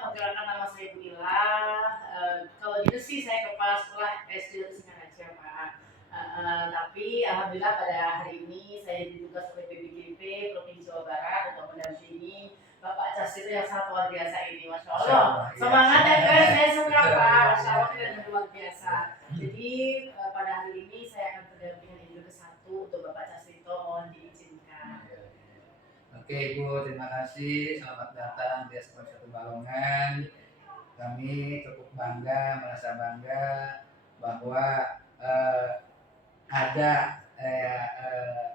perkenalkan nama saya Bu Ila. Kalau gitu sih saya kepala sekolah SD Singaraja, Pak. Tapi alhamdulillah pada hari ini saya ditugas oleh PBGP Provinsi Jawa Barat untuk mendampingi Bapak Casito yang sangat luar biasa ini, Masya Allah. Semangat ya guys, saya suka Pak, Masya Allah keren luar biasa. Jadi pada hari ini saya akan berdampingan Ibu ke-1 untuk Bapak Casito, mohon diizinkan. Oke Ibu, terima kasih. Selamat datang di Sekolah 1 Balongan. Kami cukup bangga, merasa bangga bahwa ada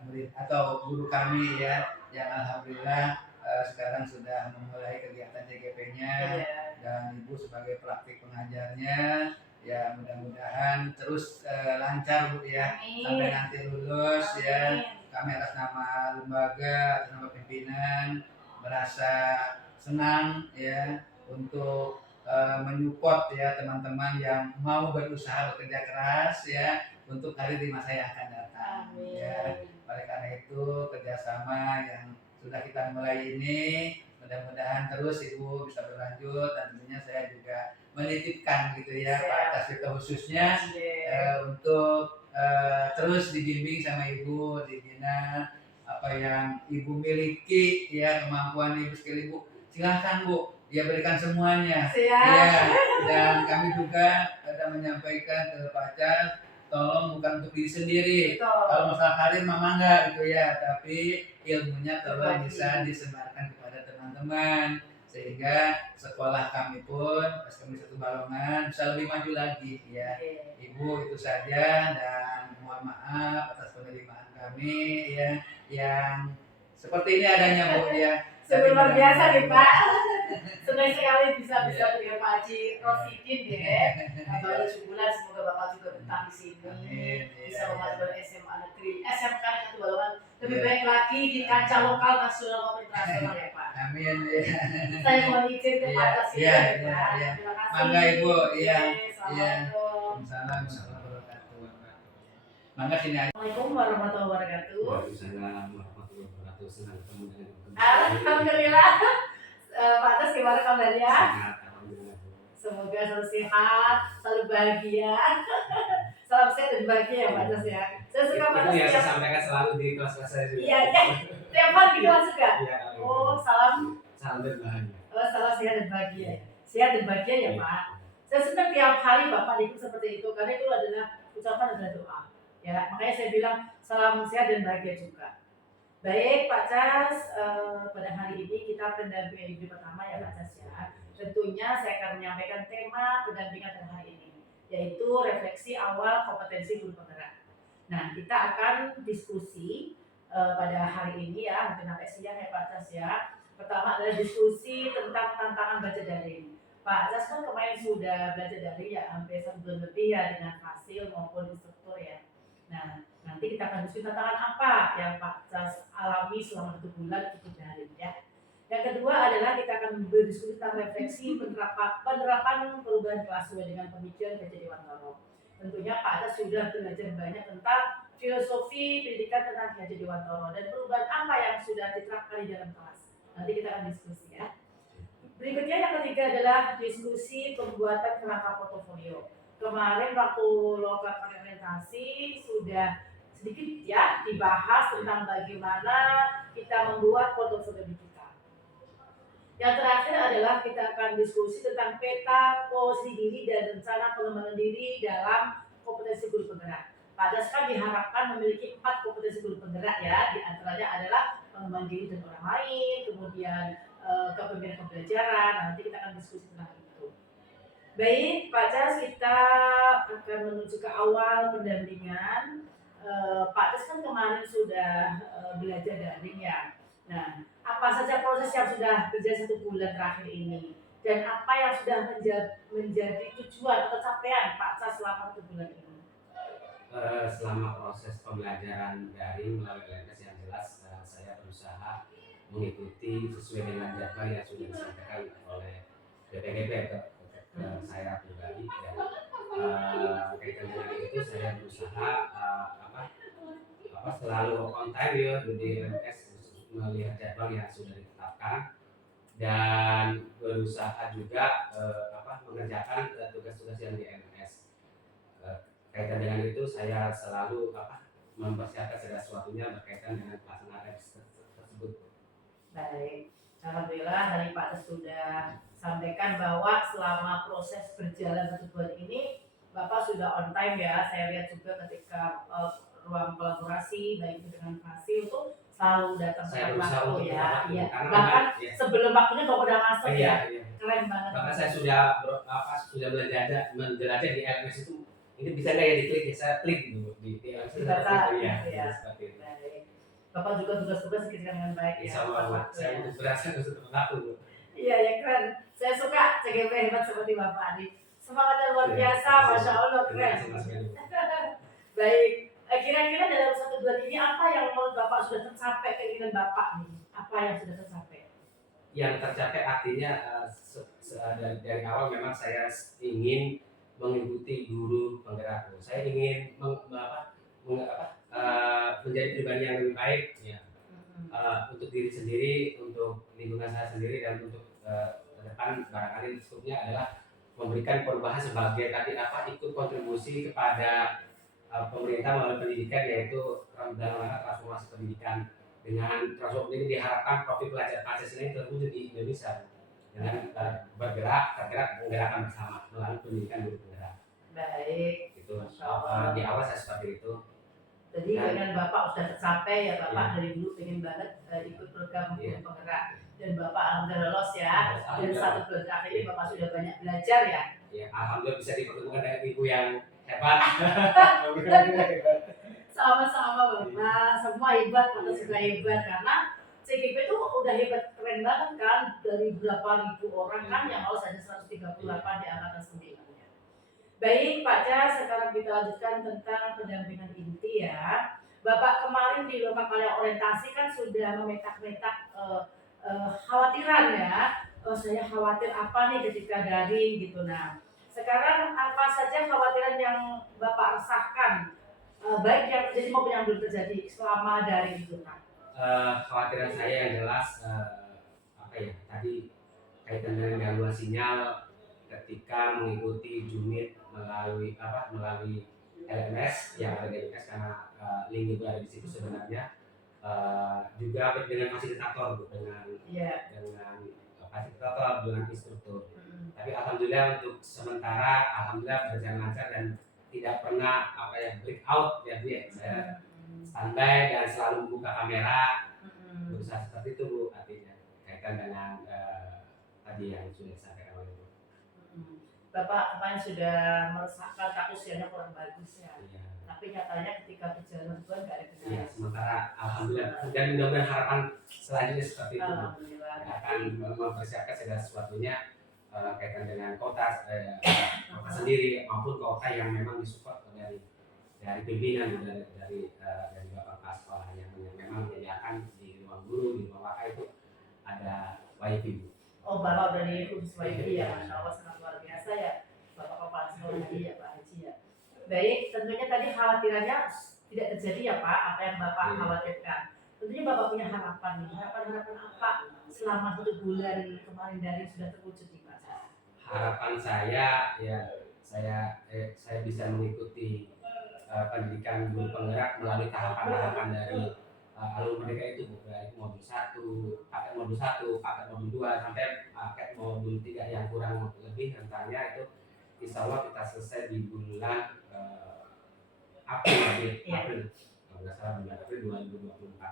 murid atau guru kami ya yang alhamdulillah sekarang sudah memulai kegiatan CGP-nya dan Ibu sebagai praktik pengajarnya ya mudah-mudahan terus lancar Bu ya. Amin. Sampai nanti lulus. Amin. Ya. Kami atas nama lembaga, atas nama pimpinan merasa senang ya untuk menyupport ya teman-teman yang mau berusaha bekerja keras ya untuk karir di masa yang akan datang. Amin. Ya, oleh karena itu kerjasama yang sudah kita mulai ini mudah-mudahan terus Ibu bisa berlanjut dan tentunya saya juga menitipkan gitu ya Pak Casito khususnya untuk terus dibimbing sama Ibu, dibina apa yang Ibu miliki ya kemampuan Ibu skill Ibu silakan Bu dia berikan semuanya. Ya, dan kami juga ada menyampaikan ke Pak Cas tolong bukan untuk diri sendiri. Betul. Kalau masalah karir mama enggak gitu ya, tapi ilmunya tolong bisa disebarkan kepada teman-teman sehingga sekolah kami pun SKM 1 Balongan bisa lebih maju lagi ya. Ibu itu saja dan mohon maaf atas penerimaan kami ya yang seperti ini adanya Bu ya. Luar biasa nih Pak. Senang sekali bisa dengan Pak Haji Rosidin ya. Baru sebulan semoga Bapak juga betah di sini. Amin. Bisa memajukan SMA negeri, SMK 1 Balongan lebih baik lagi di kancah lokal, nasional maupun internasional ya Pak. Amin. Saya mohon izin ke Pak Haji ya. Terima kasih. Mangga Ibu. Iya. Assalamualaikum. Assalamualaikum warahmatullahi wabarakatuh. Mangga sini aja. Assalamualaikum warahmatullahi wabarakatuh. Waalaikumsalam warahmatullahi wabarakatuh. Senang ketemu dengan Alhamdulillah. Pak Atas gimana kabarnya? Sehat, alhamdulillah. Semoga selalu sehat, selalu bahagia. Salam sehat dan bahagia ya Pak Atas ya. Saya suka Pak Atas. Itu yang saya sampaikan selalu di kelas-kelas saya juga. Iya. Tiap hari gitu Mas juga. Iya. Oh, salam dan bahagia. Oh, salam sehat dan bahagia. Sehat dan bahagia ya Pak. Saya suka tiap hari Bapak ikut seperti itu karena itu adalah ucapan adalah doa. Ya, makanya saya bilang salam sehat dan bahagia juga. Baik Pak Cas, pada hari ini kita pendampingan hidup pertama ya Pak Cas ya. Tentunya saya akan menyampaikan tema pendampingan pada hari ini, yaitu refleksi awal kompetensi guru penggerak. Nah, kita akan diskusi pada hari ini ya, mungkin sampai siang ya Pak Cas ya. Pertama adalah diskusi tentang tantangan belajar daring. Pak Cas kan kemarin sudah belajar daring ya, hampir 1 bulan lebih ya dengan hasil maupun instruktur ya. Nah, nanti kita akan diskusi tantangan apa yang Pak Cas alami selama 1 bulan ikut daring ya. Yang kedua adalah kita akan berdiskusi tentang refleksi penerapan perubahan kelas sesuai dengan pemikiran Gajah Dewantoro. Tentunya Pak Cas sudah belajar banyak tentang filosofi pendidikan tentang Gajah Dewantoro dan perubahan apa yang sudah diterapkan di dalam kelas. Nanti kita akan diskusi ya. Berikutnya yang ketiga adalah diskusi pembuatan kerangka portofolio. Kemarin waktu lokal orientasi sudah sedikit ya dibahas tentang bagaimana kita membuat portofolio kita. Yang terakhir adalah kita akan diskusi tentang peta posisi diri dan rencana pengembangan diri dalam kompetensi guru penggerak. Pak Cas kan diharapkan memiliki 4 kompetensi guru penggerak ya, di antaranya adalah pengembangan diri dan orang lain, kemudian kepemimpinan pembelajaran. Nanti kita akan diskusi tentang itu. Baik, Pak Cas, kita akan menuju ke awal pendampingan. Pak Cas kan kemarin sudah belajar daring ya. Nah, apa saja proses yang sudah berjalan 1 bulan terakhir ini? Dan apa yang sudah menjadi tujuan atau capaian Pak Cas selama 1 bulan ini? Selama proses pembelajaran daring melalui LMS yang jelas, saya berusaha mengikuti sesuai dengan jadwal yang sudah disampaikan oleh BPGP saya pribadi dan kaitan dengan itu saya berusaha selalu on time ya di LMS melihat jadwal yang sudah ditetapkan dan berusaha berusaha juga mengerjakan tugas-tugas yang di LMS. Kaitan dengan itu saya selalu mempersiapkan segala sesuatunya berkaitan dengan pelaksanaan LMS tersebut. Baik, alhamdulillah dari Pak Des sudah sampaikan bahwa selama proses berjalan 1 bulan ini Bapak sudah on time ya. Saya lihat juga ketika ruang kolaborasi baik itu dengan Fasil itu selalu datang Saya tepat berusaha waktu untuk ya. tepat waktu, Iya. karena Bahkan ya. sebelum waktunya Bapak udah masuk Iya. ya. Keren banget. Bahkan saya sudah menjelajah di LMS itu, ini bisa nggak ya diklik ya, saya klik gitu di LMS itu Ya. seperti itu. Baik. Bapak juga tugas-tugas dikerjakan dengan baik ya. Insya Allah saya untuk berhasil untuk tepat waktu. Iya ya keren. Saya suka CGP hebat seperti Bapak Adi. Semangatnya luar biasa, Masya Allah keren. Baik, kira-kira dalam 1 bulan ini apa yang menurut Bapak sudah tercapai keinginan Bapak nih? Apa yang sudah tercapai? Yang tercapai artinya dari awal memang saya ingin mengikuti guru penggerak. Saya ingin menjadi pribadi yang lebih baik ya, untuk diri sendiri, untuk lingkungan saya sendiri, dan untuk ke depan barangkali sebetulnya adalah memberikan perubahan sebagai ikut kontribusi kepada pemerintah melalui pendidikan, yaitu dalam rangka transformasi pendidikan. Dengan transformasi ini diharapkan profil pelajar Pancasila ini terwujud di Indonesia dengan tergerak menggerakkan bersama melalui pendidikan guru penggerak. Baik. Itu di awal saya seperti itu. Jadi dengan Bapak sudah tercapai ya Bapak, dari dulu pengen banget ikut program guru penggerak, dan Bapak alhamdulillah lolos ya. Dan 1 bulan terakhir ini Bapak sudah banyak belajar ya. Ya, alhamdulillah bisa dipertemukan dengan ibu yang hebat. Sama-sama Bapak, semua hebat, kita juga hebat karena CGP itu udah hebat, keren banget kan, dari berapa ribu orang kan yang lolos hanya 138 di angkatan 9-nya. Baik Pak Jas, sekarang kita lanjutkan tentang pendampingan inti ya. Bapak kemarin di lomba kalian orientasi kan sudah memetak-metak khawatiran ya. Saya khawatir apa nih ketika daring gitu. Nah, sekarang apa saja khawatiran yang Bapak rasakan, baik yang terjadi maupun yang belum terjadi selama daring itu Pak? Khawatiran saya yang jelas tadi kaitan dengan gangguan sinyal ketika mengikuti unit melalui LMS yang ada di LMS, karena link itu ada di situ sebenarnya. Juga dengan fasilitator, dengan fasilitator, dengan instruktur. Tapi alhamdulillah untuk sementara alhamdulillah berjalan lancar dan tidak pernah break out ya Bu ya. Saya standby dan selalu membuka kamera, berusaha seperti itu Bu, artinya kaitan dengan tadi yang sudah disampaikan oleh Bu. Bapak kemarin sudah merasakan usianya kurang bagus ya. Iya. Tapi nyatanya ketika berjalan Tuhan nggak ada kendala. Iya, sementara alhamdulillah, dan mudah-mudahan harapan selanjutnya seperti itu. Alhamdulillah. Akan mempersiapkan segala sesuatunya kaitan dengan kota sendiri maupun kota yang memang disupport dari pimpinan, dari Bapak Kepala Sekolah yang memang menyediakan di ruang guru, di ruang wakil itu ada wifi. Oh, Bapak udah di khusus wifi ya, Masya Allah sangat luar biasa ya Bapak Kepala Sekolah tadi ya Pak Haji ya. Baik, tentunya tadi khawatirannya tidak terjadi ya Pak, apa yang Bapak khawatirkan. Tentunya Bapak punya harapan nih, harapan apa selama 1 bulan kemarin dari sudah terwujud nih Pak? Harapan saya ya saya bisa mengikuti pendidikan guru penggerak melalui tahapan-tahapan dari alur merdeka itu, dari modul 1, paket modul 1, paket modul 2 sampai paket modul 3 yang kurang lebih rentangnya itu insya Allah kita selesai di bulan April, kalau nggak salah bulan April 2024.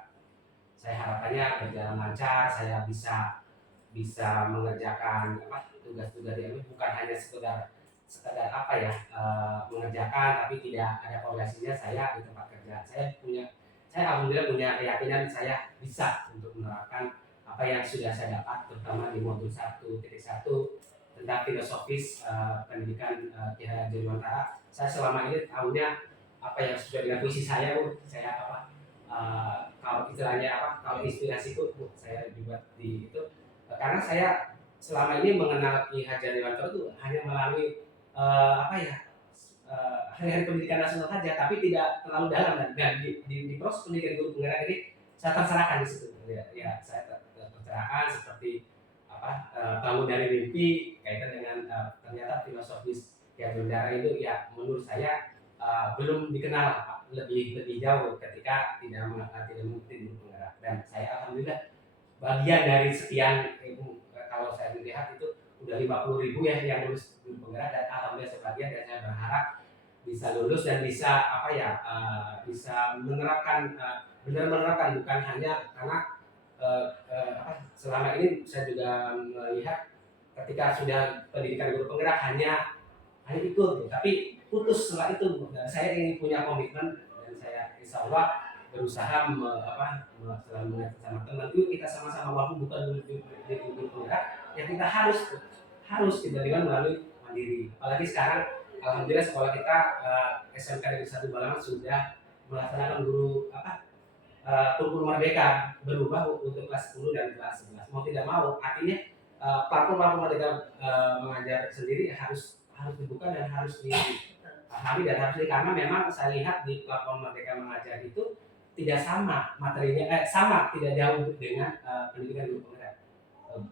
Saya harapannya berjalan lancar, saya bisa mengerjakan tugas-tugas ini, bukan hanya sekedar mengerjakan tapi tidak ada koordinasinya saya di tempat kerja. Saya alhamdulillah punya keyakinan saya bisa untuk menerapkan apa yang sudah saya dapat, terutama di modul 1.1 tentang filosofis pendidikan Ki Hajar Dewantara. Saya selama ini tahunya apa yang sesuai dengan visi saya, kalau istilahnya kalau inspirasiku saya dibuat di itu, karena saya selama ini mengenal Ki Hajar Dewantara itu hanya melalui hari-hari pendidikan nasional saja, tapi tidak terlalu dalam, dan di proses pendidikan guru penggerak ini saya terserahkan di situ ya saya terserahkan seperti bangun dari mimpi kaitan dengan ternyata filosofis yang berdarah itu ya menurut saya belum dikenal lebih jauh ketika tidak mengikuti guru penggerak, dan saya alhamdulillah bagian dari sekian kalau saya melihat itu udah 50.000 ya yang lulus guru penggerak, dan alhamdulillah sebagian, dan saya berharap bisa lulus dan bisa bisa menerapkan benar menerapkan, bukan hanya karena selama ini saya juga melihat ketika sudah pendidikan guru penggerak hanya ikut, tapi putus setelah itu. Dan saya ingin punya komitmen, dan saya insya Allah berusaha setelah mengajar sama teman, yuk kita sama-sama, walaupun bukan di guru penggerak, ya kita harus kita dengan melalui mandiri. Apalagi sekarang alhamdulillah sekolah kita SMK Negeri 1 Balangan sudah melaksanakan guru kurikulum merdeka berubah untuk kelas 10 dan kelas 11. Mau tidak mau, artinya platform merdeka mengajar sendiri harus dibuka dan harus dipahami dan harus karena memang saya lihat di platform merdeka mengajar itu tidak sama materinya, tidak jauh dengan pendidikan guru penggerak.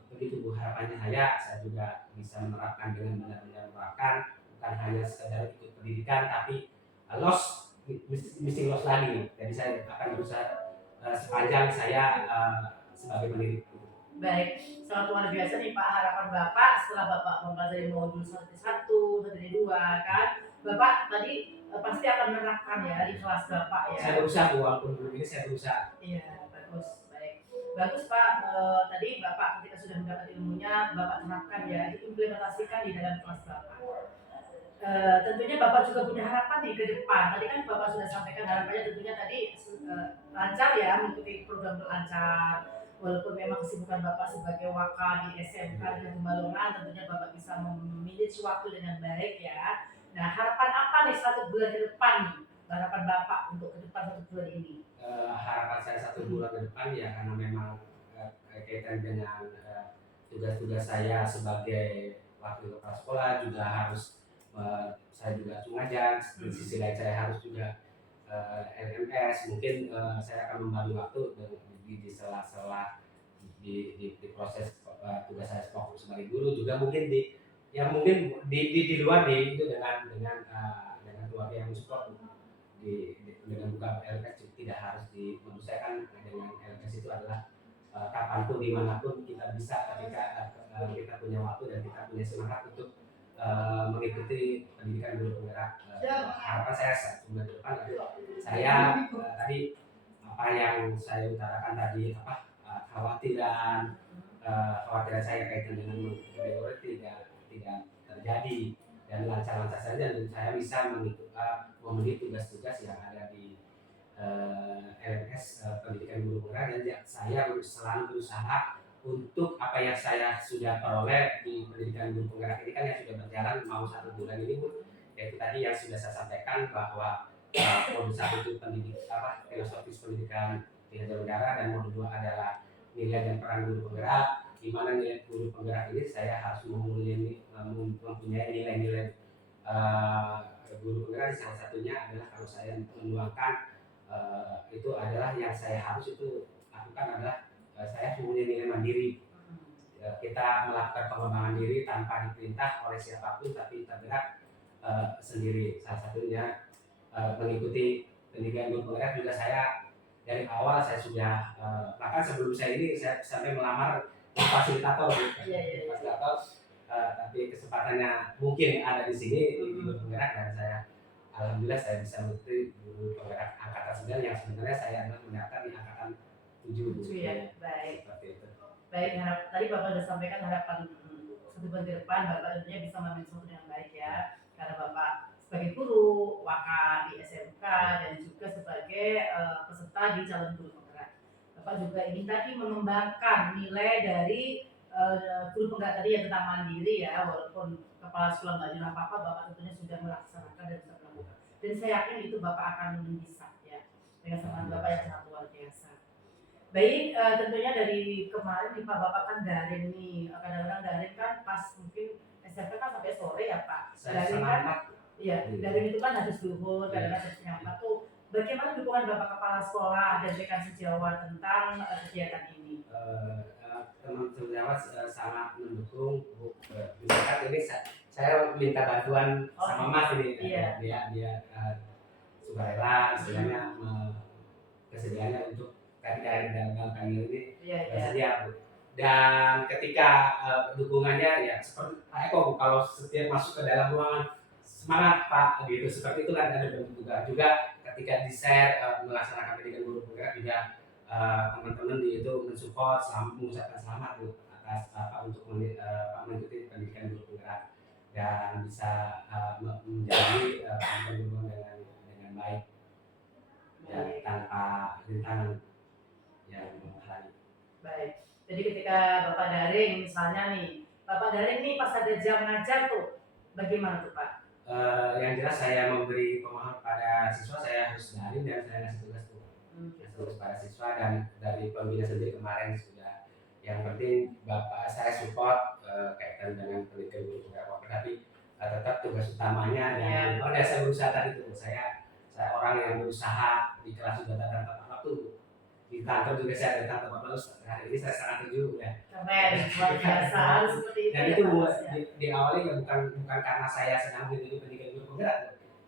Begitu Bu harapannya saya juga bisa menerapkan dengan benar-benar menerapkan, bukan hanya sekedar ikut pendidikan tapi mesti los lagi. Jadi saya akan berusaha sepanjang saya sebagai pendidik. Baik, sangat luar biasa nih Pak harapan Bapak setelah Bapak mempelajari modul 1, 2 kan, Bapak tadi pasti akan menerapkan ya di kelas Bapak ya. Saya berusaha, walaupun belum ini saya berusaha. Iya, bagus, baik. Bagus Pak, tadi Bapak ketika sudah mendapat ilmunya, Bapak terapkan ya, diimplementasikan di dalam kelas Bapak. Tentunya Bapak juga punya harapan nih ke depan. Tadi kan Bapak sudah sampaikan harapannya tentunya tadi lancar ya, mengikuti program lancar. Walaupun memang kesibukan Bapak sebagai waka di SMK di Balongan, tentunya Bapak bisa memilih waktu dengan baik ya. Nah, harapan apa nih 1 bulan ke depan nih? Harapan Bapak untuk ke depan 1 bulan ini? Harapan saya 1 bulan ke depan ya, karena memang kaitan dengan tugas-tugas saya sebagai wakil kepala sekolah juga harus saya juga ngajar, di sisi lain saya harus juga LMS. Mungkin saya akan membagi waktu di sela-sela di proses tugas saya sebagai guru, juga mungkin di luar itu dengan keluarga yang support dengan buka LMS tidak harus menurut saya kan dengan LMS itu adalah kapanpun dimanapun kita bisa ketika kita punya waktu dan kita punya semangat untuk mengikuti pendidikan guru penggerak. Harapan saya bulan depan saya tadi apa yang saya utarakan tadi, khawatiran saya kaitan dengan teori tidak terjadi dan lancar-lancar saja, dan saya bisa memenuhi tugas-tugas yang ada di LMS pendidikan guru penggerak, dan saya selalu berusaha untuk apa yang saya sudah peroleh di pendidikan guru penggerak ini kan yang sudah berjalan mau 1 bulan ini Bu, yaitu tadi yang sudah saya sampaikan bahwa modul 1 itu filosofis pendidikan di hajar udara, dan modul 2 adalah nilai dan peran guru penggerak, di mana nilai guru penggerak ini saya harus mempunyai nilai-nilai guru penggerak. Salah satunya adalah kalau saya menuangkan itu adalah yang saya harus itu lakukan adalah saya mempunyai nilai mandiri. Kita melakukan pengembangan diri tanpa diperintah oleh siapapun, tapi tergerak sendiri. Salah satunya mengikuti pendidikan guru penggerak juga saya dari awal saya sudah bahkan sebelum saya ini saya sampai melamar fasilitator. Tapi kesempatannya mungkin ada di sini di guru penggerak, dan saya alhamdulillah saya bisa mengikuti guru penggerak angkatan 9 yang sebenarnya saya adalah mendaftar di angkatan 7 ya. Baik. Seperti itu. Baik, tadi Bapak sudah sampaikan harapan 1 bulan ke depan Bapak tentunya bisa mengambil sesuatu dengan baik ya, karena Bapak sebagai guru waka di SMK dan juga sebagai peserta di calon guru penggerak. Bapak juga ingin tadi mengembangkan nilai dari guru penggerak tadi yang tentang mandiri ya, walaupun kepala sekolah nggak bilang apa-apa, Bapak tentunya sudah melaksanakan dan bisa melakukan. Dan saya yakin itu Bapak akan bisa ya, dengan semangat Bapak yang sangat luar biasa. Baik, tentunya dari kemarin nih Pak, Bapak kan daring nih, kadang-kadang daring kan pas mungkin SMK kan sampai sore ya Pak. Daring kan, iya, daring itu kan harus zuhur, kadang-kadang harus nyampe tuh. Bagaimana dukungan Bapak kepala sekolah dan rekan sejawat tentang kegiatan ini? teman sejawat sangat mendukung Bu. Misalkan ini saya minta bantuan sama Mas ini, Iya. dia sukarela istilahnya kesediaannya untuk tadi dari dalam kali ini bersedia Bu. Dan ketika dukungannya ya seperti Pak Eko Bu, kalau setiap masuk ke dalam ruangan semangat Pak gitu, seperti itu kan ada bentuk juga ketika di share melaksanakan pendidikan guru penggerak juga teman-teman di itu mensupport mengucapkan selamat Bu atas untuk mengikuti pendidikan guru penggerak dan bisa menjadi guru dengan baik dan tanpa rintangan yang menghalangi. Baik. Jadi ketika Bapak daring misalnya nih, Bapak daring nih pas ada jam ngajar tuh, bagaimana tuh Pak? Yang jelas saya memberi pemahaman pada siswa, saya harus daring dan saya ngasih tugas tuh. Tugas pada siswa dan dari pembina sendiri kemarin sudah. Yang penting Bapak saya support kaitan dengan pendidikan guru penggerak, tapi tetap tugas utamanya dan saya berusaha tadi tuh saya orang yang berusaha di kelas juga datang tepat waktu, di kantor juga saya datang tepat waktu. Hari ini saya sangat setuju ya. Keren, luar biasa seperti itu. Dan itu di awalnya ya bukan karena saya sedang mengikuti pendidikan guru penggerak.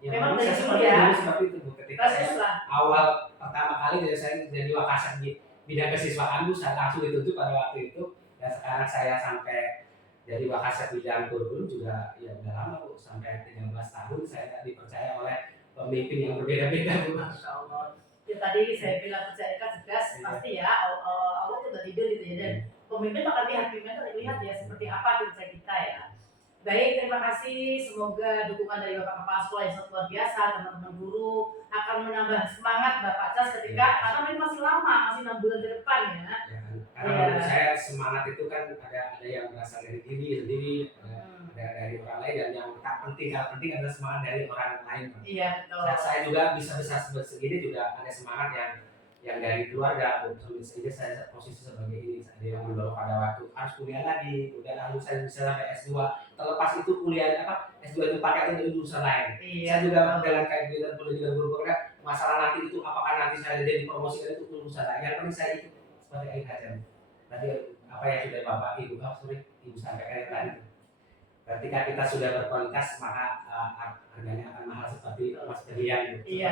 Memang saya seperti itu Bu. Ketika saya awal pertama kali saya jadi wakasek di bidang kesiswaan Bu, saya langsung ditunjuk pada waktu itu dan sekarang saya sampai jadi wakasek bidang kurikulum juga ya udah lama Bu, sampai 13 tahun saya dipercaya oleh pemimpin yang berbeda-beda Bu. Masya Allah. Ya tadi saya bilang percaya cerdas pasti ya Allah itu udah tidur gitu ya, dan pemimpin akan lihat ya seperti apa kerja kita ya. Baik, terima kasih. Semoga dukungan dari Bapak Kepala Sekolah yang sangat luar biasa, teman-teman guru akan menambah semangat Bapak Cas ketika karena ini masih lama, masih 6 bulan ke depan ya. Karena menurut saya semangat itu kan ada yang berasal dari diri sendiri, ada dari orang lain, dan yang tak penting adalah semangat dari orang lain. Iya betul. Saya juga bisa segini juga ada semangat yang dari keluarga. Sehingga saya posisi sebagai ini, saya yang mendorong pada waktu harus kuliah lagi, kemudian lalu saya bisa sampai S2. Terlepas itu kuliah S2 itu pakai atau jurusan lain. Saya juga dengan kayak gitu pendidikan guru penggerak, masalah nanti itu apakah nanti saya jadi promosikan itu jurusan lain. Yang penting saya ikut seperti ini saja. Tadi apa yang sudah Bapak Ibu sampaikan tadi. Ketika kita sudah berkualitas maka harganya akan mahal seperti Mas Berian. Iya.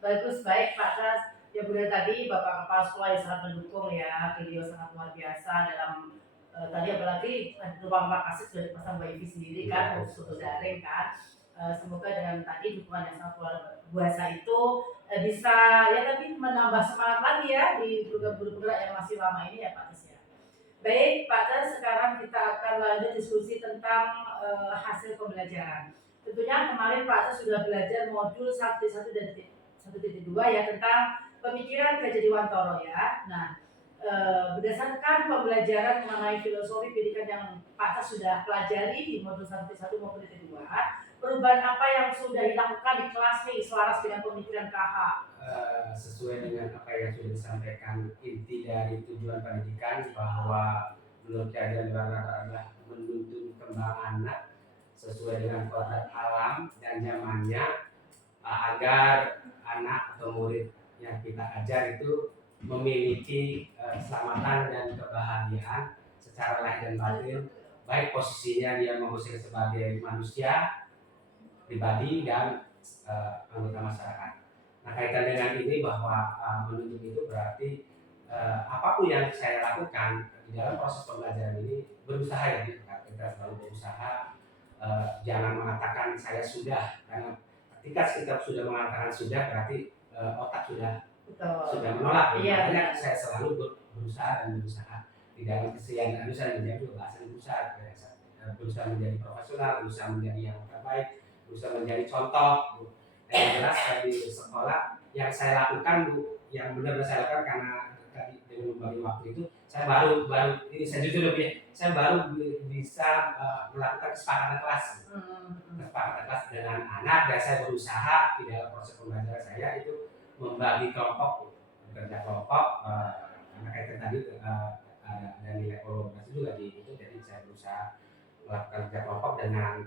Bagus, baik Pak Cas. Ya benar tadi Bapak Kepala Sekolah yang sangat mendukung ya, beliau sangat luar biasa dalam tadi apalagi ruang makasih sudah dipasang Mbak Ivi sendiri kan, untuk daring kan. Semoga dengan tadi dukungan yang sangat luar biasa itu bisa ya tadi menambah semangat lagi ya di program guru penggerak yang masih lama ini ya Pak Cas ya. Baik Pak Cas, sekarang kita akan lanjut diskusi tentang hasil pembelajaran. Tentunya kemarin Pak Cas sudah belajar modul 1.1 dan 1.2 ya tentang pemikiran Gajah Dewantoro ya. Nah, berdasarkan pembelajaran mengenai filosofi pendidikan yang Pak Cas sudah pelajari di modul 1.1 maupun 1.2, perubahan apa yang sudah dilakukan di kelas nih selaras dengan pemikiran KH? Sesuai dengan apa yang sudah disampaikan, inti dari tujuan pendidikan bahwa menurut kajian adalah menuntun kembang anak sesuai dengan kodrat alam dan zamannya, agar anak atau murid yang kita ajar itu memiliki keselamatan dan kebahagiaan secara lahir dan batin, baik posisinya dia manusia sebagai manusia, pribadi dan anggota masyarakat. Nah, kaitan dengan ini bahwa menuntun itu berarti apapun yang saya lakukan di dalam proses pembelajaran ini berusaha ya, kita selalu berusaha, jangan mengatakan saya sudah, karena ketika kita sudah mengatakan sudah berarti otak sudah menolak. Makanya saya selalu berusaha di dalam keseharian saya menjadi bahasa berusaha menjadi profesional, berusaha menjadi yang terbaik, berusaha menjadi contoh. Yang jelas di sekolah yang saya lakukan Bu, yang benar-benar saya lakukan karena tadi dengan membagi waktu itu saya baru ini saya jujur lebih saya baru bisa melakukan kesepakatan kelas dengan anak, dan saya berusaha di dalam proses pembelajaran saya itu membagi kelompok, bekerja kelompok, karena kaitan tadi ada nilai kolaborasi juga di itu, jadi saya berusaha melakukan kerja kelompok dengan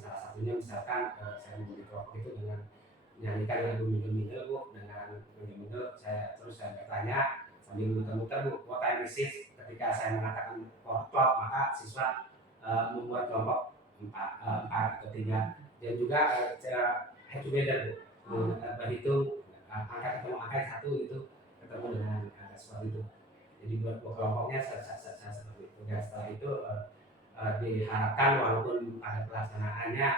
salah satunya misalkan saya membagi kelompok itu dengan menyanyikan lagu Middle Bu, dengan Middle saya bertanya sambil muter-muter Bu, what time is it? ketika saya mengatakan kelompok, maka siswa membuat kelompok 4 atau 3, dan juga head together, berhitung angka ketemu angka yang 1 itu ketemu dengan seperti itu. Jadi buat kelompoknya seperti itu. Dan setelah itu diharapkan walaupun pada pelaksanaannya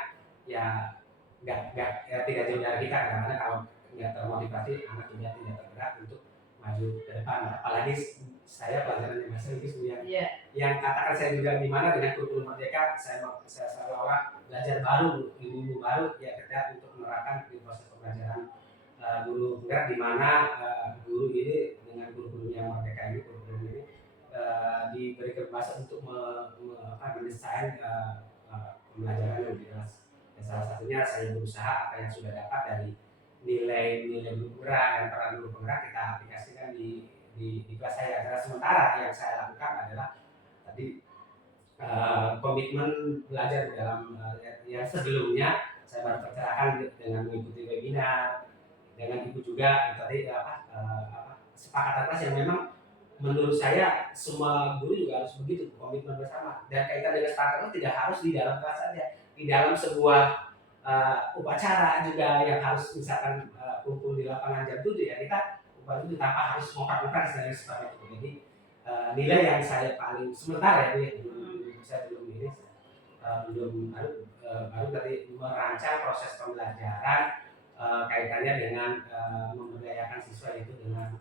ya tidak jauh dari kita, karena kalau nggak termotivasi anak juga tidak tergerak untuk maju ke depan. Apalagi saya pelajaran bahasa Inggris yang katakan saya juga di mana dengan kurikulum merdeka, saya seolah-olah belajar baru, ilmu baru ya kita untuk menerapkan di proses pembelajaran guru penggerak, di mana guru ini dengan kurikulum yang merdeka ini, kurikulum ini diberi kebebasan untuk mendesain pembelajaran yang jelas. Dan salah satunya saya berusaha apa yang sudah dapat dari nilai guru penggerak dan peran guru penggerak kita aplikasikan di kelas saya. Dan sementara yang saya lakukan adalah tadi komitmen belajar dalam yang sebelumnya saya baru percarakan dengan mengikuti webinar dengan ibu juga tadi sepakatan kelas yang memang menurut saya semua guru juga harus begitu, komitmen bersama. Dan kaitan dengan sepakatan kelas tidak harus di dalam kelas saja, di dalam sebuah upacara juga yang harus misalkan kumpul di lapangan jam 7 ya kita upacara itu tanpa harus ngokak-ngokak dan seperti itu. Jadi nilai yang saya paling sementara ya saya belum baru tadi merancang proses pembelajaran kaitannya dengan memberdayakan siswa, itu dengan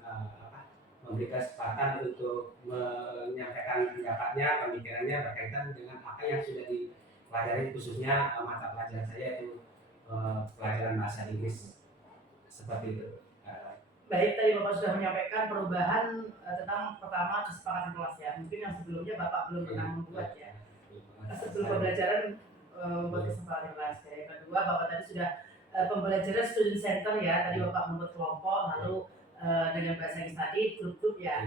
memberi kesempatan untuk menyampaikan pendapatnya, pemikirannya berkaitan dengan apa yang sudah dipelajari, khususnya mata pelajaran saya itu pelajaran bahasa Inggris seperti itu. Baik, tadi Bapak sudah menyampaikan perubahan tentang pertama kesepakatan kelas ya. Mungkin yang sebelumnya Bapak belum pernah membuat ya. Sebelum pembelajaran membuat kesepakatan kelas. Yang kedua, Bapak tadi sudah pembelajaran student center ya. Tadi Bapak membuat kelompok, lalu dengan bahasa Inggris tadi grup-grup ya.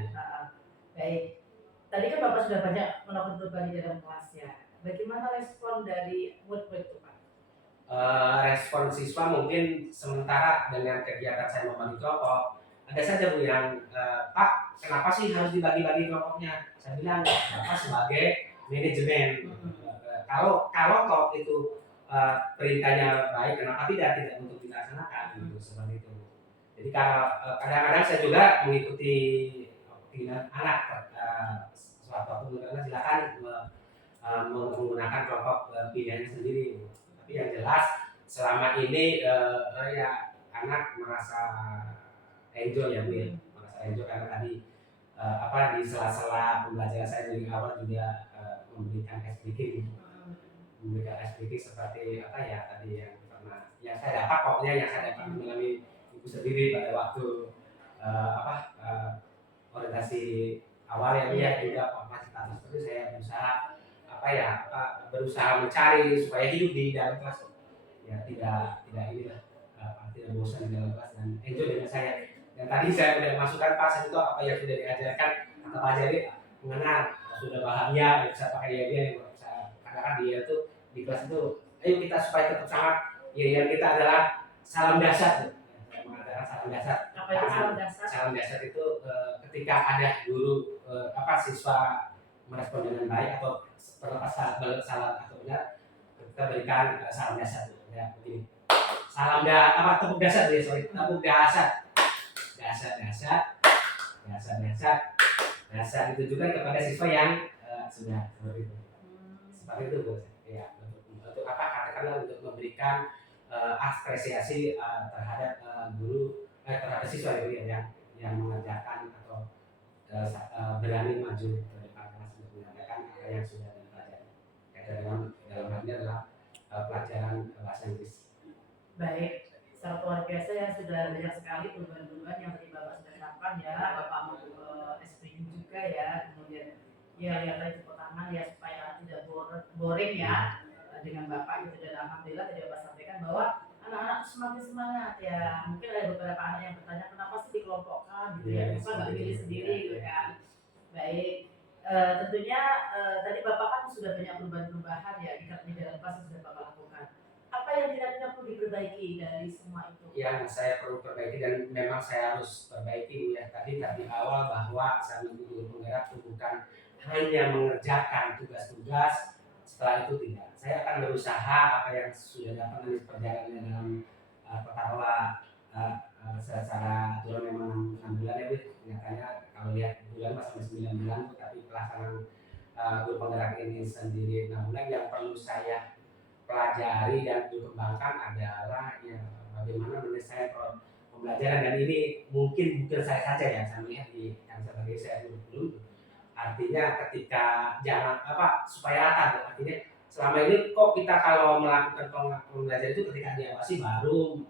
Baik. Tadi kan Bapak sudah banyak melakukan perubahan di dalam kelas ya. Bagaimana respon dari murid-murid itu Pak? Respon siswa mungkin sementara dengan kegiatan saya membagi kelompok, ada saja Bu yang Pak, kenapa sih harus dibagi-bagi kelompoknya? Saya bilang Bapak sebagai manajemen, kalau toh itu perintahnya baik, kenapa tidak untuk dilaksanakan gitu, seperti itu. Jadi kalau kadang-kadang saya juga mengikuti keinginan anak, suatu waktu silakan menggunakan kelompok pilihannya sendiri. Tapi yang jelas selama ini ya anak merasa enjoy ya Bu ya, merasa enjoy karena tadi di sela-sela pembelajaran saya dari awal juga memberikan SPK seperti tadi yang saya dapat, pokoknya yang saya dapat melalui ibu sendiri pada waktu orientasi awal ya Bu ya, juga kapasitas itu saya berusaha mencari supaya hidup di dalam kelas ya tidak bosan di dalam kelas dan enjoy dengan saya. Dan tadi saya sudah masukkan Pak Santo apa yang sudah diajarkan atau pelajari mengenal, sudah bahagia bisa pakai ya yang bisa katakan dia itu di kelas itu ayo kita supaya tetap semangat ya kita adalah salam dasar. Saya mengatakan salam dasar. Apa itu salam dasar? Salam dasar itu ketika ada guru siswa merespon dengan baik atau terlepas salah atau benar, kita berikan salam dasar ya begini. Tepuk dasar tepuk dasar ditujukan kepada siswa yang sudah seperti itu. Seperti itu Bu. Ya, untuk katakanlah untuk memberikan apresiasi terhadap guru terhadap siswa yang mengerjakan atau berani maju ke depan kelas untuk menyampaikan apa yang sudah dipelajari. Dalam hal ini adalah pelajaran bahasa Inggris. Baik, sangat luar biasa ya, sudah banyak sekali perubahan-perubahan yang tadi Bapak sudah lakukan ya. Bapak mau SPG juga ya, kemudian ya yang tadi tepuk tangan ya supaya tidak boring ya dengan Bapak gitu. Dan alhamdulillah tadi Bapak sampaikan bahwa anak-anak semakin semangat ya. Mungkin ada beberapa anak yang bertanya kenapa sih dikelompokkan gitu ya, kenapa nggak pilih sendiri gitu kan. Baik, tentunya tadi Bapak kan sudah banyak perubahan-perubahan ya di dalam kelas yang sudah Bapak lakukan. Apa yang kira-kira perlu diperbaiki dari semua itu? Yang saya perlu perbaiki dan memang saya harus perbaiki ya tadi awal bahwa saya menjadi penggerak itu bukan hanya mengerjakan tugas-tugas, setelah itu tidak. Saya akan berusaha apa yang sudah dapat dari perjalanannya dalam katakanlah secara aturan memang 6 bulan ya Bu. Nyatanya kalau lihat bulan mas sampai 9 bulan, tapi pelaksanaan guru penggerak ini sendiri 6 bulan. Yang perlu saya pelajari dan dikembangkan adalah ya bagaimana mendesain pembelajaran, dan ini mungkin saya saja ya, saya melihat di yang sebagai saya dulu. Artinya ketika jangan supaya rata, artinya selama ini kok kita kalau melakukan pembelajaran itu ketika diawasi baru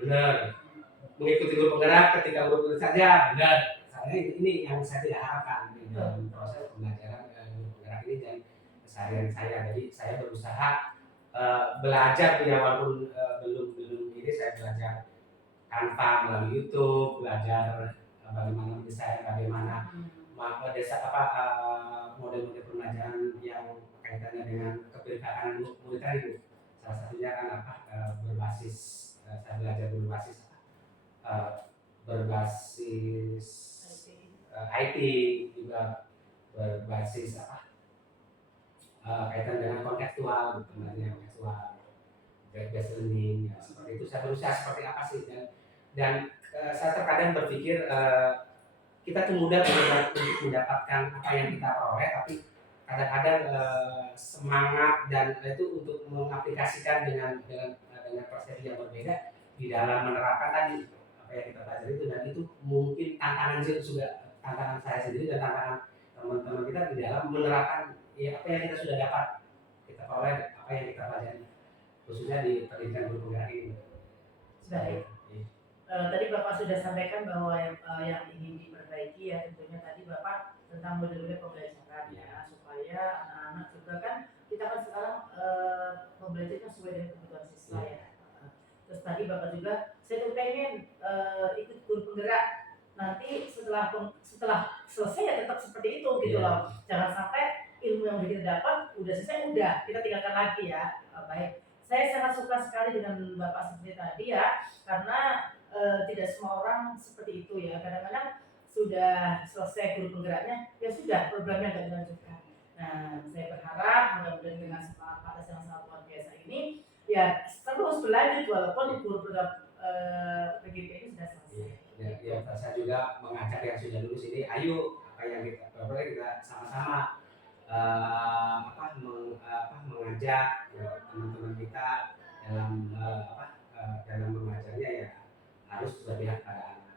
benar mengikuti guru penggerak, ketika guru penggerak saja benar. Saya ini yang saya tidak harapkan di dalam proses pembelajaran guru penggerak ini dan keseharian saya. Jadi saya berusaha belajar ya, walaupun belum ini saya belajar Canva melalui YouTube, belajar bagaimana mendesain, bagaimana model-model pembelajaran yang kaitannya dengan kepekaan murid tadi. Salah satunya kan berbasis saya belajar berbasis IT, juga berbasis kaitan dengan kontekstual, pembelajaran kontekstual, based learning, ya, seperti itu. Saya berusaha seperti apa sih, dan saya terkadang berpikir kita tuh mudah untuk mendapatkan apa yang kita peroleh, tapi kadang-kadang semangat dan itu untuk mengaplikasikan dengan persepsi yang berbeda di dalam menerapkan tadi apa yang kita pelajari itu, dan itu mungkin tantangan saya sendiri dan tantangan teman-teman kita di dalam menerapkan ya apa yang kita sudah dapat kita peroleh, apa yang kita pelajari khususnya di pendidikan guru penggerak ini. Baik. Tadi Bapak sudah sampaikan bahwa yang ingin diperbaiki ya tentunya tadi Bapak tentang model-model pembelajaran ya, supaya anak-anak juga kan kita kan sekarang pembelajarannya sesuai dengan kebutuhan siswa ya. Terus tadi Bapak juga saya tuh pengen ikut guru penggerak nanti setelah selesai ya tetap seperti itu gitu loh. Jangan sampai ilmu yang kita dapat udah selesai kita tinggalkan lagi ya. Baik. Saya sangat suka sekali dengan Bapak seperti tadi ya, karena tidak semua orang seperti itu ya. Kadang-kadang sudah selesai guru penggeraknya, ya sudah programnya nggak dilanjutkan. Nah, saya berharap mudah-mudahan dengan semangat Pak yang sangat luar biasa ini, ya terus berlanjut walaupun guru penggerak PGP ini sudah selesai. Ya, saya juga mengajak yang sudah lulus ini, ayo apa yang kita sama-sama mengajak teman-teman kita dalam dalam mengajarnya ya harus berpihak pada anak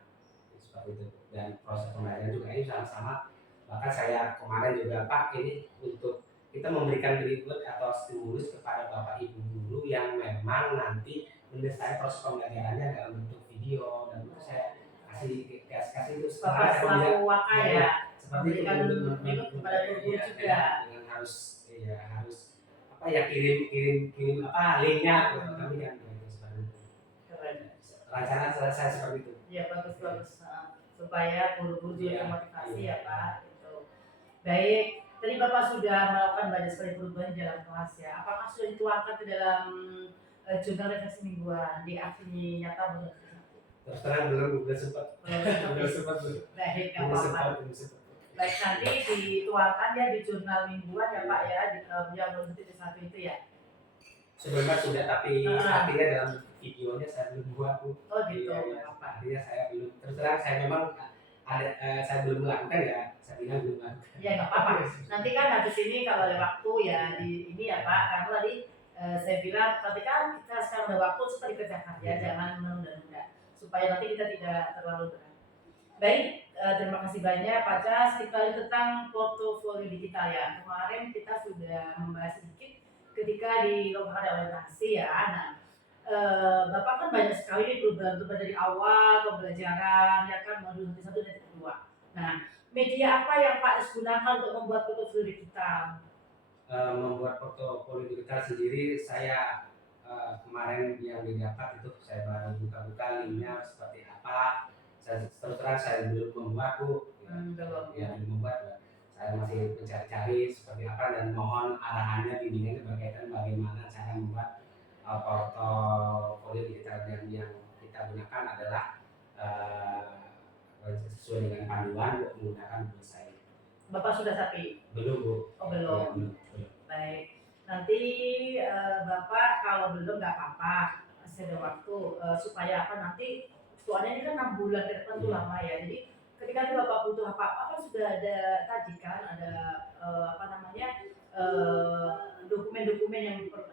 seperti itu, dan proses pembelajaran juga ini sama-sama. Bahkan saya kemarin juga Pak ini untuk kita memberikan reward atau stimulus kepada Bapak Ibu guru yang memang nanti mendesain proses pembelajarannya dalam bentuk video, dan itu saya kasih itu Bapak selalu wakai ya. Seperti itu kepada guru juga dengan harus kirim linknya kami kan seperti itu. Rencana selesai seperti itu. Ya bagus supaya guru-guru juga termotivasi ya Pak. Gitu. Baik, tadi Bapak sudah melakukan banyak sekali perubahan di dalam kelas ya. Apakah sudah dituangkan ke dalam jurnal refleksi mingguan di aksi nyata belum? Terus terang belum sempat. Baik, nggak apa-apa. Baik, nanti dituangkan ya di jurnal mingguan ya Pak ya, yang belum satu itu ya. Sebenarnya sudah, tapi artinya dalam videonya saya belum buat. Oh gitu. Artinya saya belum. Terus terang saya memang saya belum melakukan ya. Saya bilang belum melakukan. Ya nggak apa-apa. Nanti kan habis ini kalau ada waktu ya di ini ya Pak, karena tadi saya bilang ketika kita sekarang ada waktu cepat dikerjakan ya, jangan menunda-nunda supaya nanti kita tidak terlalu berat. Baik, terima kasih banyak Pak Cas. Kita tentang portofolio digital ya. Kemarin kita sudah membahas sedikit ketika di lomba orientasi ya. Nah, Bapak kan banyak sekali nih perubahan dari awal pembelajaran ya kan modul 1 dan 2. Nah, media apa yang Pak gunakan untuk membuat portofolio digital? Membuat portofolio digital sendiri saya kemarin yang didapat itu saya baru buka-buka linknya seperti apa. Terus terang saya belum membuat belum membuat. Saya masih mencari-cari seperti apa dan mohon arahannya bimbingan berkaitan bagaimana cara membuat portofolio digital, dan yang kita gunakan adalah sesuai dengan panduan menggunakan website. Bapak sudah sapi? Belum Bu. Oh belum. Ya, belum. Baik. Nanti Bapak kalau belum nggak apa-apa, masih ada waktu supaya apa nanti soalnya ini kan 6 bulan ke depan tuh Iya. lama ya. Jadi ketika nanti Bapak butuh apa-apa kan sudah ada tadi kan ada apa namanya dokumen-dokumen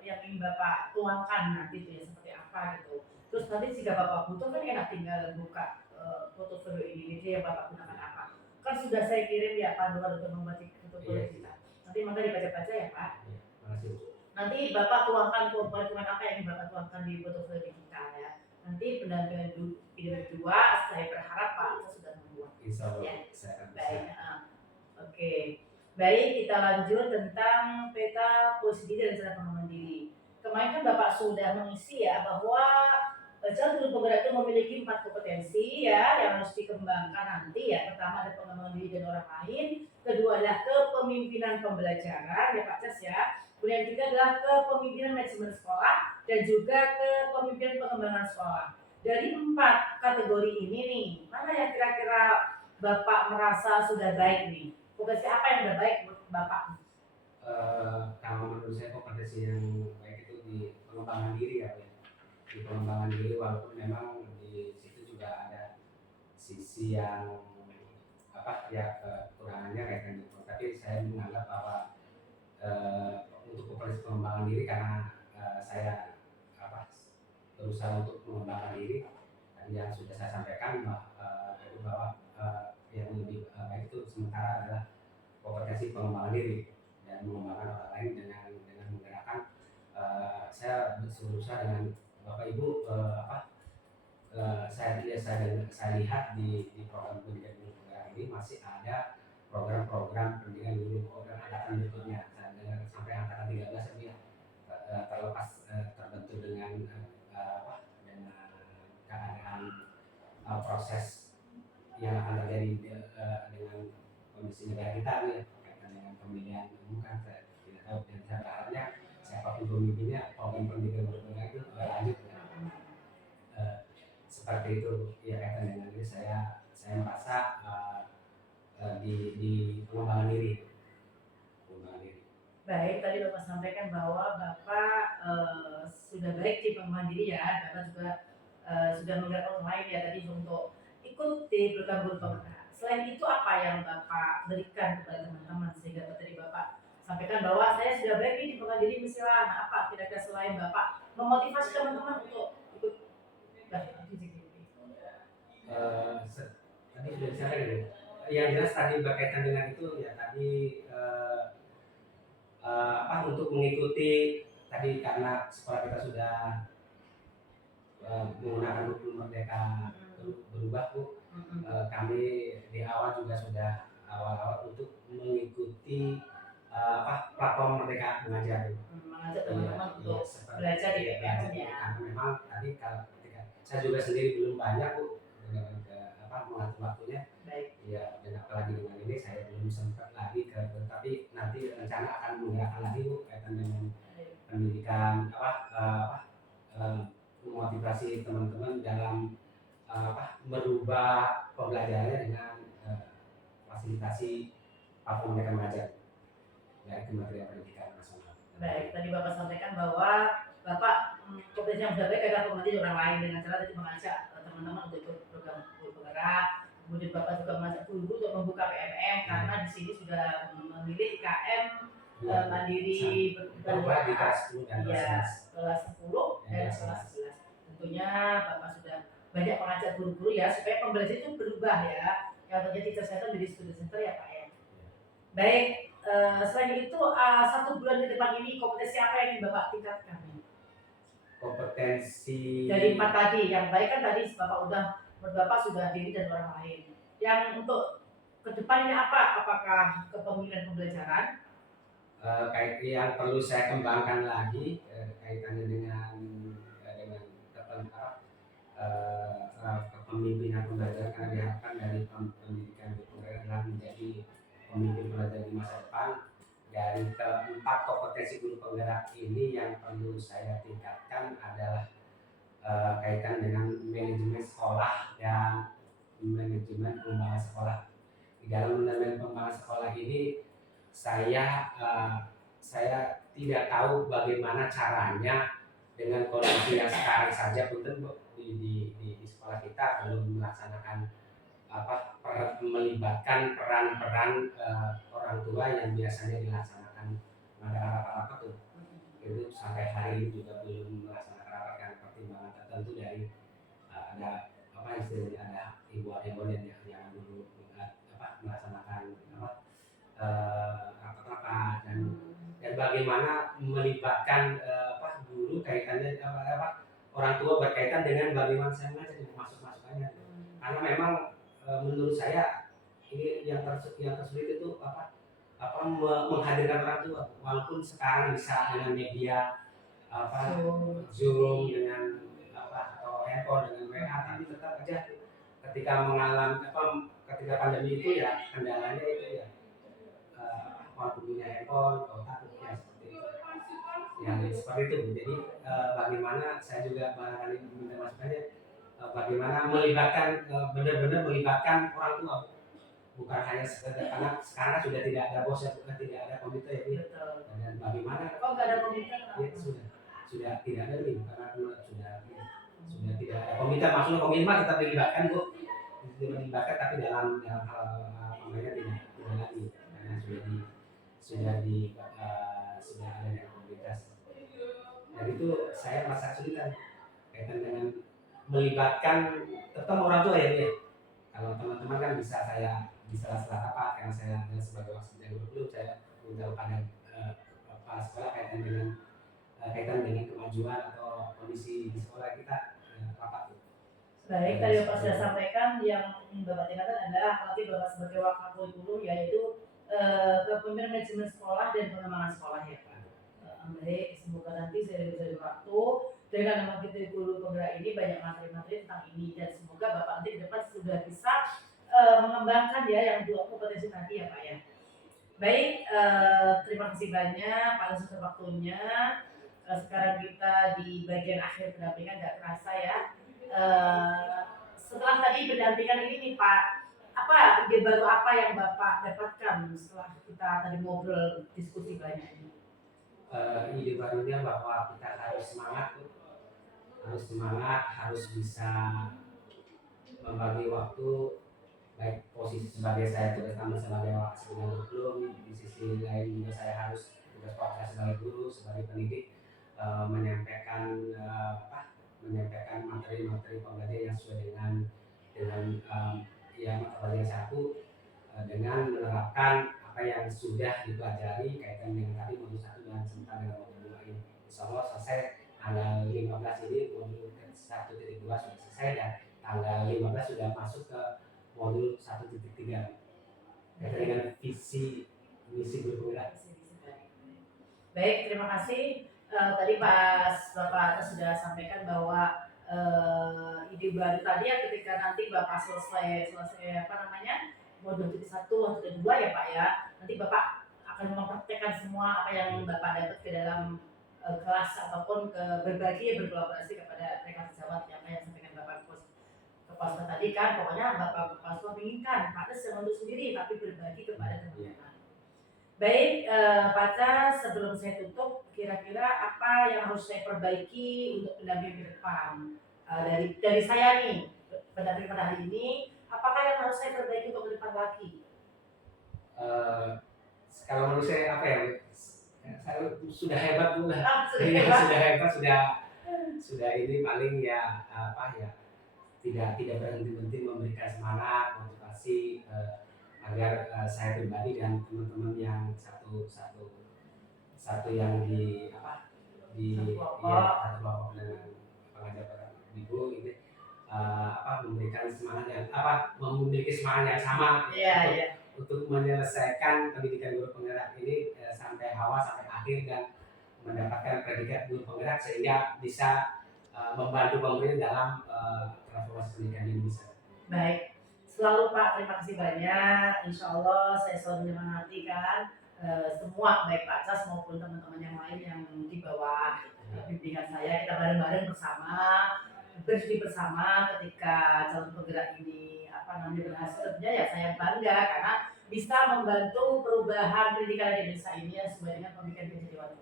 yang ingin Bapak tuangkan nanti itu ya seperti apa gitu. Terus nanti jika Bapak butuh kan enak tinggal buka portofolio ini yang Bapak gunakan apa. Kan sudah saya kirim ya panduan untuk membuat portofolio Iya. kita. Nanti maka dibaca-baca ya Pak. Iya, makasih Bu. Nanti Bapak tuangkan dokumen apa yang Bapak tuangkan di portofolio kita ya. Nanti pendampingan video kedua saya berharap Pak kita sudah membuat. Insya Allah Ya. saya akan Baik. bisa. Oke. Baik, kita lanjut tentang peta posisi diri dan cara pengembangan diri. Kemarin kan Bapak sudah mengisi ya bahwa calon guru penggerak itu memiliki 4 kompetensi ya yang harus dikembangkan nanti ya. Pertama ada pengembangan diri dan orang lain, kedua adalah kepemimpinan pembelajaran ya Pak Ces ya. Kemudian yang ketiga adalah kepemimpinan manajemen sekolah dan juga kepemimpinan pengembangan sekolah. Dari 4 kategori ini nih, mana yang kira-kira Bapak merasa sudah baik nih? Kompetensi apa yang sudah baik menurut Bapak? Kalau menurut saya kompetensi yang baik itu di pengembangan diri ya, di pengembangan diri walaupun memang di situ juga ada sisi yang apa ya kekurangannya kayak gitu. Tapi saya menganggap bahwa untuk kompetensi pengembangan diri karena saya apa berusaha untuk mengembangkan diri yang sudah saya sampaikan bahwa yang lebih baik itu sementara adalah kompetensi pengembangan diri dan mengembangkan orang lain dengan menggunakan saya berusaha dengan Bapak Ibu saya lihat di program pendidikan guru penggerak ini masih ada program-program pendidikan guru program angkatan berikutnya sampai angkatan 13 ini terlepas terbentuk dengan dengan keadaan proses yang akan terjadi dengan kondisi negara kita nih berkaitan dengan pemilihan umum kan saya tidak tahu dan saya berharapnya siapapun pemimpinnya program pendidikan guru penggerak itu lanjut seperti itu ya kaitan dengan ini saya merasa di pengembangan diri. Baik, tadi Bapak sampaikan bahwa Bapak sudah baik di pengembangan diri ya, Bapak juga sudah menggerakkan orang lain ya tadi untuk ikut di program guru penggerak. Selain itu apa yang Bapak berikan kepada teman-teman sehingga tadi Bapak sampaikan bahwa saya sudah baik di pengembangan diri misalnya apa kira-kira selain Bapak memotivasi teman-teman untuk ikut tadi sudah disampaikan ya. Yang jelas tadi berkaitan dengan itu ya tadi untuk mengikuti tadi karena sekolah kita sudah menggunakan hukum merdeka berubah Bu. Kami di awal juga sudah awal untuk mengikuti platform merdeka mengajar. Mengajak teman-teman untuk belajar di PPN ya. Karena memang tadi ketika saya juga sendiri belum banyak Bu dengan mengatur waktunya. Baik. Ya dan apalagi dengan ini saya belum sempat lagi tapi nanti rencana akan menggerakkan lagi Bu kaitan dengan pendidikan memotivasi teman-teman dalam merubah pembelajarannya dengan fasilitasi platform mereka mengajar dari Kementerian Pendidikan Nasional. Baik, tadi Bapak sampaikan bahwa Bapak kompetensi yang sudah baik adalah mengajar orang lain dengan cara tadi mengajak teman-teman untuk ikut program guru penggerak. Kemudian Bapak juga mengajak guru untuk membuka PMM karena di sini sudah memilih IKM mandiri berubah di kelas 10 dan kelas 10 dan kelas 11. Tentunya Bapak sudah banyak mengajak guru-guru ya supaya pembelajaran itu berubah ya. Yang terjadi teacher center menjadi student center ya Pak ya. Baik, selain itu 1 bulan ke depan ini kompetensi apa yang ingin Bapak tingkatkan? Kompetensi dari 4 tadi, yang baik kan tadi Bapak sudah diri dan orang lain. Yang untuk kedepannya apa? Apakah kepemimpinan pembelajaran? Kayak yang perlu saya kembangkan lagi kaitannya dengan kepemimpinan pembelajaran karena diharapkan dari pendidikan pembelajaran adalah menjadi pemimpin pelajar di masa depan. Dari keempat kompetensi guru penggerak ini yang perlu saya tingkatkan adalah kaitan dengan manajemen sekolah dan manajemen pengembangan sekolah. di dalam manajemen pengembangan sekolah ini saya tidak tahu bagaimana caranya dengan kondisi yang sekarang saja punten di sekolah kita belum melaksanakan melibatkan peran-peran orang tua yang biasanya dilaksanakan pada rapat-rapat tuh. Itu sampai hari ini juga belum melaksanakan rapat kan pertimbangan tertentu dari ada istilahnya ada ibu-ibu yang dulu melaksanakan rapat-rapat dan bagaimana melibatkan guru kaitannya orang tua berkaitan dengan bagaimana saya mengajar masuk-masukannya karena memang menurut saya ini yang tersulit itu menghadirkan orang tua walaupun sekarang bisa dengan media Zoom dengan atau handphone dengan WA tapi tetap aja ketika mengalami ketika pandemi itu ya kendalanya itu ya kalau punya handphone otak ya seperti itu yang seperti itu jadi bagaimana saya juga barangkali minta masukannya bagaimana melibatkan benar-benar melibatkan orang tua bukan hanya sekedar karena sekarang sudah tidak ada bos tidak ada komite ya dan bagaimana nggak ada komite ya sudah tidak ada nih karena sudah tidak ada komite maksudnya komite kita dilibatkan bu dilibatkan tapi dalam hal namanya tidak lagi karena sudah ada yang komunitas dan itu saya merasa kesulitan kaitan dengan melibatkan tetap orang tua ya dia kalau teman-teman kan bisa saya bisa salah apa karena saya sebagai wasit guru saya minta pada kepala sekolah kaitan dengan kemajuan atau kondisi di sekolah kita rapat. Baik, tadi Bapak sudah sampaikan yang Bapak tingkatkan adalah nanti Bapak sebagai wakil guru yaitu kepemimpinan manajemen sekolah dan pengembangan sekolah ya Pak. Baik, semoga nanti saya bisa waktu dengan nama kita guru penggerak ini banyak materi-materi tentang ini dan semoga Bapak nanti ke depan sudah bisa mengembangkan ya yang dua kompetensi tadi ya Pak ya. Baik, terima kasih banyak Pak atas waktunya. Sekarang kita di bagian akhir pendampingan nggak terasa ya. Setelah tadi pendampingan ini nih Pak, apa ide baru apa yang Bapak dapatkan setelah kita tadi ngobrol diskusi banyak ini? Ide barunya bahwa kita harus semangat, harus bisa membagi waktu baik posisi sebagai saya terutama sebagai wakil guru di sisi lain juga saya harus tugas saya sebagai guru sebagai pendidik menyampaikan materi-materi pembelajaran yang sesuai dengan yang materi yang satu dengan menerapkan apa yang sudah dipelajari kaitan dengan tadi modul 1 dan sementara dengan modul 2 ini. Insya Allah selesai tanggal 15 ini modul 1.2 sudah selesai dan tanggal 15 sudah masuk ke modul 1.3 kaitan dengan visi misi guru penggerak. Baik, terima kasih. Tadi Bapak sudah sampaikan bahwa ide baru tadi ya ketika nanti Bapak selesai modul 1 atau 2 ya Pak ya. Nanti Bapak akan mempraktekkan semua apa yang Bapak dapat ke dalam kelas ataupun berbagi berkolaborasi kepada rekan sejawat yang sampaikan Bapak Kepala tadi kan pokoknya Bapak Kepala menginginkan Pak Tes untuk sendiri tapi berbagi kepada teman-teman. Baik, Pak Cas, sebelum saya tutup, kira-kira apa yang harus saya perbaiki untuk pendamping ke depan? Dari saya nih, pendamping pada hari ini, apakah yang harus saya perbaiki untuk ke depan lagi? Kalau menurut saya apa ya? Saya sudah hebat pula. Sudah ini paling ya tidak berhenti memberikan semangat, motivasi. Agar saya pribadi dan teman-teman yang satu yang di satu kelompok dengan pengajar ibu ini memberikan semangat yang memiliki semangat yang sama untuk menyelesaikan pendidikan guru penggerak ini sampai awal sampai akhir dan mendapatkan predikat guru penggerak sehingga bisa membantu pemerintah dalam transformasi pendidikan di Indonesia. Baik. Selalu Pak, terima kasih banyak. Insya Allah saya selalu menyemangati kan semua baik Pak Cas maupun teman-teman yang lain yang di bawah bimbingan saya kita bareng-bareng bersama berdiri bersama ketika calon penggerak ini kami berhasil, tentunya ya saya bangga karena bisa membantu perubahan pendidikan di Indonesia ini ya, sesuai dengan pemikiran PJ Dewan.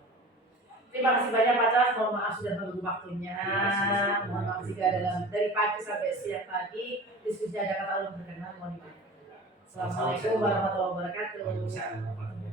Terima kasih banyak Pak Charles, mohon maaf sudah mengganggu waktunya. Mohon maaf jika dari pagi sampai siang tadi diskusi ada kata ulun berkenan, mohon dimaafkan. Assalamualaikum warahmatullahi wabarakatuh. Waalaikumsalam warahmatullahi wabarakatuh.